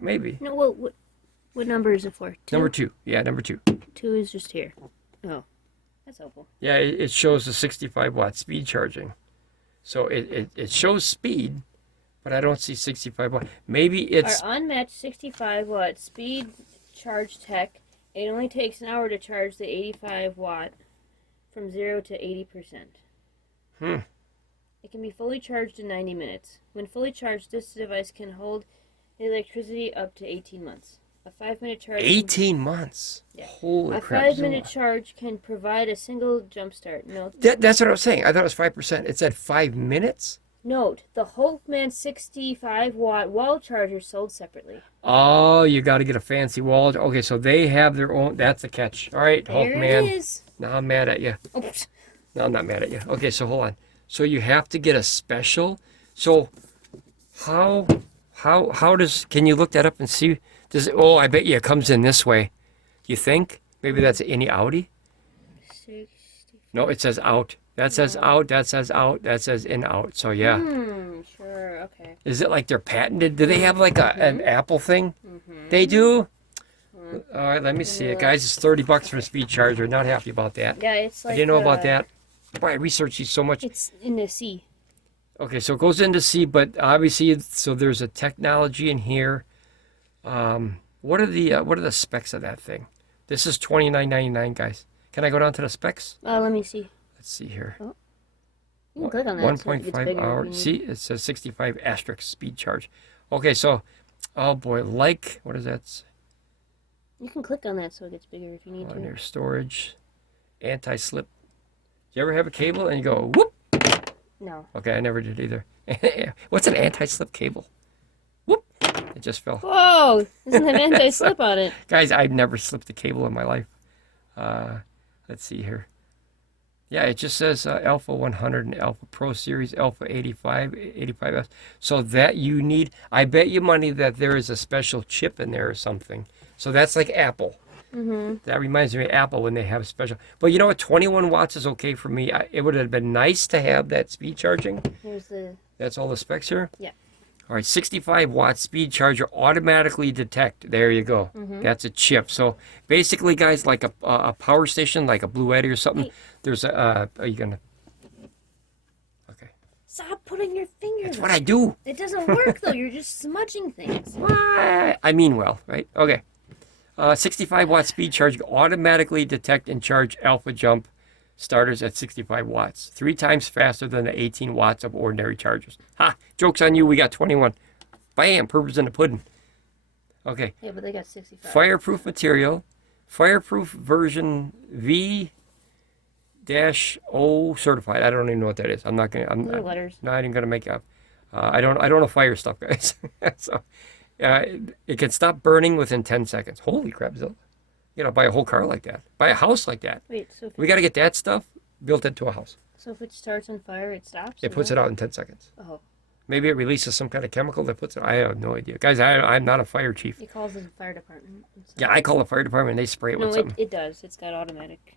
maybe. No, what number is it for? 2? Number 2. Yeah, number 2. 2 is just here. Oh, that's helpful. Yeah, it shows the 65 watt speed charging. So it shows speed, but I don't see 65 watt. Maybe it's... Our unmatched 65 watt speed charge tech. It only takes an hour to charge the 85 watt from 0 to 80%. It can be fully charged in 90 minutes. When fully charged, this device can hold electricity up to 18 months. A 5-minute charge... 18 months? Yeah. Holy crap. A 5-minute charge can provide a single jump start. No. That's what I was saying. I thought it was 5%. It said 5 minutes? Note, the HULKMAN 65 watt wall charger sold separately. Oh, you got to get a fancy wall. Okay, so they have their own. That's the catch. All right, HULKMAN. It is. Now I'm mad at you. Oops. No, I'm not mad at you. Okay, so hold on. So you have to get a special. So how does? Can you look that up and see? Does it, oh, I bet you it comes in this way. You think? Maybe that's any outie? 60. No, it says out. That says out, that says out, that says in out. So yeah. Sure, okay. Is it like they're patented? Do they have like an Apple thing? They do? All right, let me see it. Guys, it's $30 for a speed charger. Not happy about that. Yeah, it's like I didn't know about that. Boy, I researched these so much. It's in the C. Okay, so it goes into C, but obviously, so there's a technology in here. What are the specs of that thing? This is $29.99, guys. Can I go down to the specs? Let me see. Let's see here. Oh. You can click on that. 1.5 hour. See, it says 65 asterisk speed charge. Okay, so, oh boy, what is that? You can click on that so it gets bigger if you need to. Linear storage, anti-slip. Do you ever have a cable and you go whoop? No. Okay, I never did either. What's an anti-slip cable? Whoop! It just fell. Whoa! Doesn't have anti-slip on it. Guys, I've never slipped a cable in my life. Let's see here. Yeah, it just says Alpha 100 and Alpha Pro Series, Alpha 85, 85S. So that you need, I bet you money that there is a special chip in there or something. So that's like Apple. That reminds me of Apple when they have a special. But you know what? 21 watts is okay for me. It would have been nice to have that speed charging. Here's the... That's all the specs here? Yeah. All right, 65 watt speed charger automatically detect. There you go. That's a chip. So basically, guys, like a power station, like a Bluetti or something, there's a, are you going to? Okay. Stop putting your fingers. That's what I do. It doesn't work, though. You're just smudging things. I mean well, right? Okay. 65 watt speed charge automatically detect and charge alpha jump starters at 65 watts, 3 times faster than the 18 watts of ordinary chargers. Ha! Joke's on you, we got 21. Bam! Purpose in the pudding. Okay. Yeah, but they got 65. Fireproof material. Fireproof version V-O certified. I don't even know what that is. I'm not gonna. I'm letters. not even gonna make up. I don't know fire stuff, guys. So, it can stop burning within 10 seconds. Holy crap, Zilla. You know, buy a whole car like that. Buy a house like that. Wait, so We got to get that stuff built into a house. So if it starts on fire, it stops? It puts it out in 10 seconds. Oh. Maybe it releases some kind of chemical that puts it. I have no idea. Guys, I'm not a fire chief. It calls the fire department. Yeah, I call the fire department and they spray it with something. It does. It's got automatic.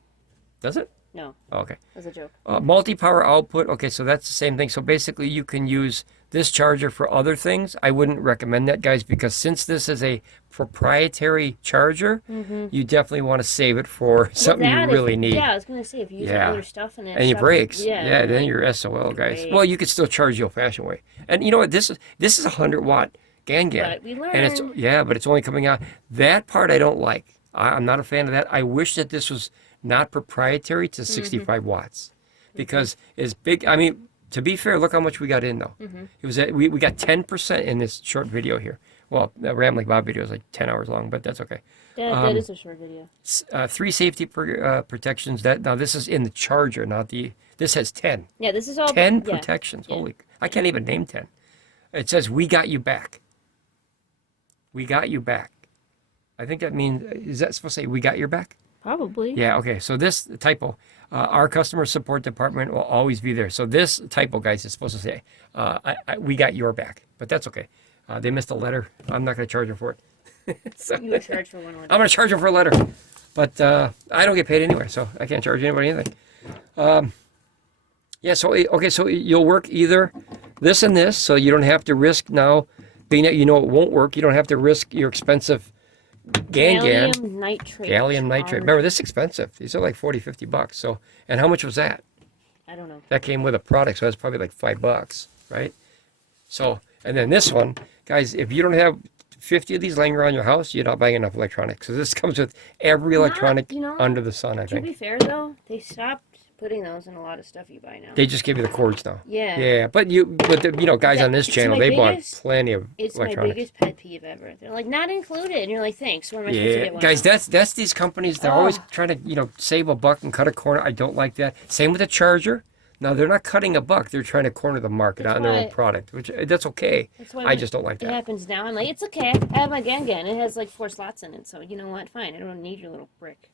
Does it? No. Oh, okay. That's a joke. Multi-power output. Okay, so that's the same thing. So basically you can use this charger for other things. I wouldn't recommend that, guys, because since this is a proprietary charger, you definitely want to save it for something you really need. Yeah, I was going to say, if you use other stuff in it. And your brakes. Yeah, then you're SOL, guys. Great. Well, you could still charge the old-fashioned way. And you know what? This is a 100-watt GAN. But we learned. And but it's only coming out. That part I don't like. I'm not a fan of that. I wish that this was not proprietary to 65 watts, because it's big. I mean, to be fair, look how much we got in though. It was we got 10% in this short video here. Well, the Ramblin Bob video is like 10 hours long, but that's okay. That is a short video. 3 safety protections. Now this is in the charger, not the. This has 10. Yeah, this is all 10 protections. Yeah. Holy! I can't even name 10. It says we got you back. We got you back. I think that means, is that supposed to say we got your back? Probably. Yeah, okay. So this typo, our customer support department will always be there. So this typo, guys, is supposed to say, we got your back. But that's okay. They missed a letter. I'm not going to charge them for it. So, you would charge for one letter. I'm going to charge them for a letter. But I don't get paid anyway, so I can't charge anybody anything. Yeah, so, okay, so you'll work either this and this, so you don't have to risk now, being that you know it won't work, you don't have to risk your expensive Gallium nitrate. Gallium nitrate. Remember, this is expensive. These are like $40-50. So, and how much was that? I don't know. That came with a product, so that's probably like $5, right? So, and then this one, guys, if you don't have 50 of these laying around your house, you're not buying enough electronics. So this comes with every electronic under the sun, I think. To be fair, though, they stopped putting those in a lot of stuff you buy now. They just give you the cords now. Yeah. Yeah, but you know, guys on this channel, they bought plenty of It's electronics. my biggest pet peeve ever. They're like, not included. And you're like, thanks. Where am I supposed to get one? Guys, that's these companies. They're always trying to, save a buck and cut a corner. I don't like that. Same with the charger. Now, they're not cutting a buck. They're trying to corner the market on their own product, which that's okay. I just don't like that. It happens now. I'm like, it's okay. I have my GAN. It has like 4 slots in it. So, you know what? Fine. I don't need your little brick.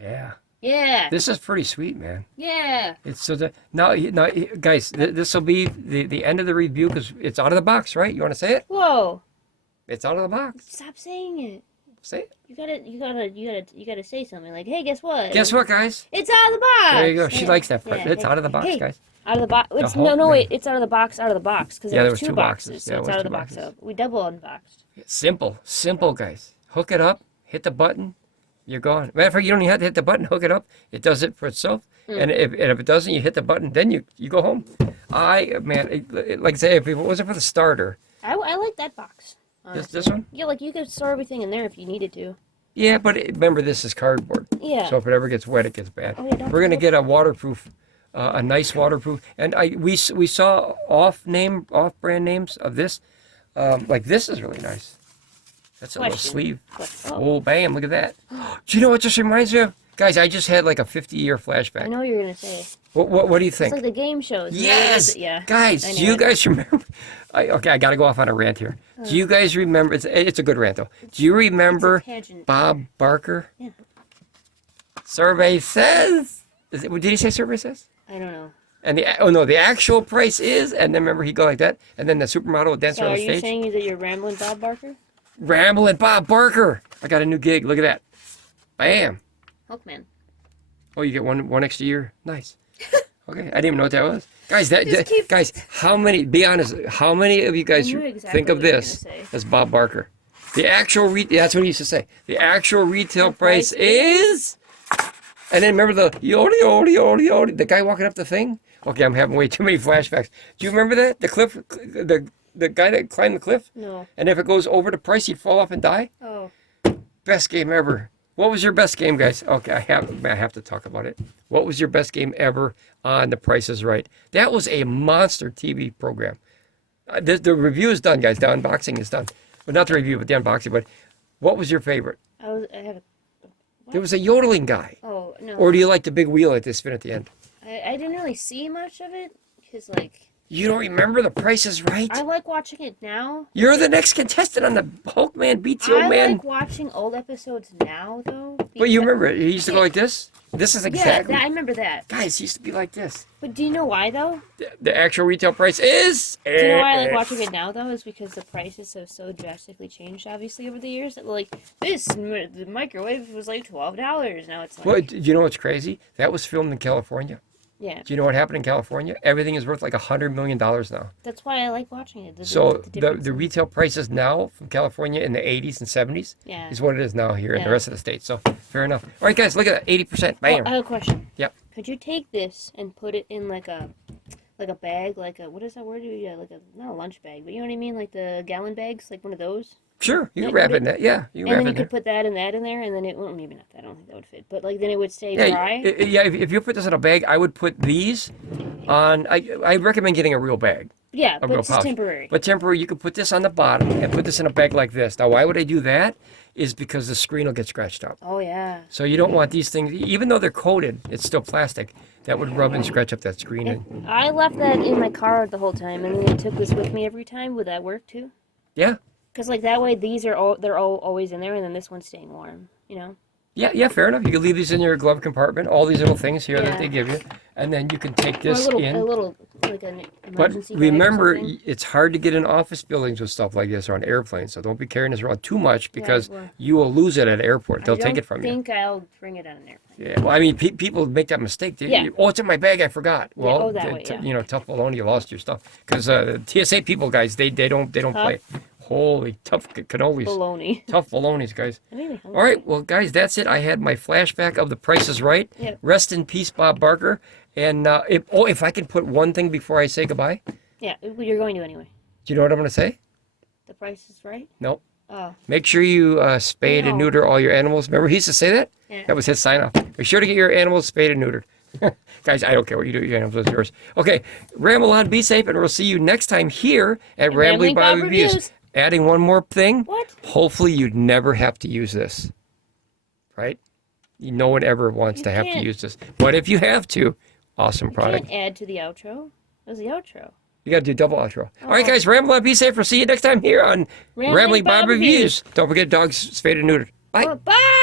Yeah. Yeah. This is pretty sweet, man. Yeah. It's so that now, guys, this will be the end of the review because it's out of the box, right? You want to say it? Whoa. It's out of the box. Stop saying it. Say it. You gotta say something like, hey, guess what? Guess what, guys? It's out of the box. There you go. She likes that part. Yeah, It's out of the box, hey, guys. Out of the box. It's Hulkman. no, wait. It's out of the box. Because Yeah, there was two boxes. So Yeah, it's it was out of two the box. boxes. So we double unboxed. Simple, guys. Hook it up, hit the button, you're gone. Matter of fact, you don't even have to hit the button, hook it up. It does it for itself. And if it doesn't, you hit the button, then you go home. Like I say, if it wasn't for the starter. I like that box. This one? Yeah, like you could store everything in there if you needed to. Yeah, but remember, this is cardboard. Yeah. So if it ever gets wet, it gets bad. Oh, yeah, We're gonna get a waterproof, a nice waterproof. And we saw off-brand names of this. Like this is really nice. That's a little sleeve. Oh, bam! Look at that. Do you know what this reminds me of? Guys, I just had like a 50-year flashback. I know what you're gonna say. What do you think? It's like the game shows. Yes. Yeah. Guys, do you guys remember? Okay, I got to go off on a rant here. Do you guys remember? It's a good rant though. Do you remember Bob Barker? Yeah. Survey says. Did he say survey says? I don't know. And the actual price is, and then remember he go like that, and then the supermodel would dance So on the are you stage. saying that you're Ramblin Bob Barker? Ramblin Bob Barker. I got a new gig. Look at that. Bam. HULKMAN. Oh, you get one extra year. Nice. Okay, I didn't even know what that was. Guys, guys, how many? Be honest. How many of you guys think of this as Bob Barker? The actual that's what he used to say. The actual retail price is. And then remember the yodi, the guy walking up the thing. Okay, I'm having way too many flashbacks. Do you remember that? The cliff, the guy that climbed the cliff. No. And if it goes over the price, he'd fall off and die. Oh. Best game ever. What was your best game, guys? Okay, I have to talk about it. What was your best game ever on The Price is Right? That was a monster TV program. The review is done, guys. The unboxing is done. Well, not the review, but the unboxing. But what was your favorite? There was a yodeling guy. Oh, no. Or do you like the big wheel at this spin at the end? I didn't really see much of it, because, like... You don't remember The Price is Right? I like watching it now. You're the next contestant on the HULKMAN VTOMAN. I like watching old episodes now, though. But you remember it. He used to go like this? This is exactly... Yeah, I remember that. Guys, he used to be like this. But do you know why, though? The actual retail price is... Do you know why I like watching it now, though? Is because the prices have so drastically changed, obviously, over the years. That, like, the microwave was like $12. Now it's like... Well, do you know what's crazy? That was filmed in California. Yeah. Do you know what happened in California? Everything is worth like $100 million now. That's why I like watching it. So the retail prices now from California in the 80s and 70s is what it is now here in the rest of the states. So fair enough. All right, guys, look at that. 80%. Bam. Oh, I have a question. Yep. Could you take this and put it in like a bag, like a, what is that word? Yeah, like not a lunch bag, but you know what I mean? Like the gallon bags, like one of those? Sure, you can wrap it in that. Yeah, you can wrap it in there. And then you could put that in there, and then well, maybe not that. I don't think that would fit. But like then it would stay dry. Yeah, if you put this in a bag, I would put these on. I recommend getting a real bag. Yeah, but it's temporary. But temporary, you could put this on the bottom and put this in a bag like this. Now, why would I do that? Is because the screen will get scratched up. Oh, yeah. So you don't want these things, even though they're coated, it's still plastic. That would rub and scratch up that screen. I left that in my car the whole time, and then I took this with me every time. Would that work, too? Yeah. Because, like, that way they're all always in there, and then this one's staying warm, you know? Yeah, fair enough. You can leave these in your glove compartment, all these little things here that they give you. And then you can take this in. A little, like an emergency But remember, it's hard to get in office buildings with stuff like this or on airplanes, so don't be carrying this around too much because you will lose it at an airport. They'll take it from you. I think I'll bring it on an airplane. Yeah, well, I mean, people make that mistake. Oh, it's in my bag, I forgot. Well, you know, tough baloney, you lost your stuff. Because TSA people, guys, they don't play. Holy, tough cannolis. Baloney. Tough balonies, guys. All right, well, guys, that's it. I had my flashback of The Price is Right. Yep. Rest in peace, Bob Barker. And if I can put one thing before I say goodbye. Yeah, you're going to anyway. Do you know what I'm going to say? The Price is Right? Nope. Oh. Make sure you spade and neuter all your animals. Remember, he used to say that? Yeah. That was his sign off. Be sure to get your animals spayed and neutered. Guys, I don't care what you do with your animals, it's yours. Okay, ramble on, be safe, and we'll see you next time here at Ramblin Bob Reviews. Adding one more thing. What? Hopefully you'd never have to use this. Right? No one ever wants to have to use this. But if you have to, awesome product. You can't add to the outro. That was the outro. You got to do double outro. All right, guys, ramble on, be safe. We'll see you next time here on Ramblin Bob Reviews. Don't forget dogs spayed and neutered. Bye. Bye.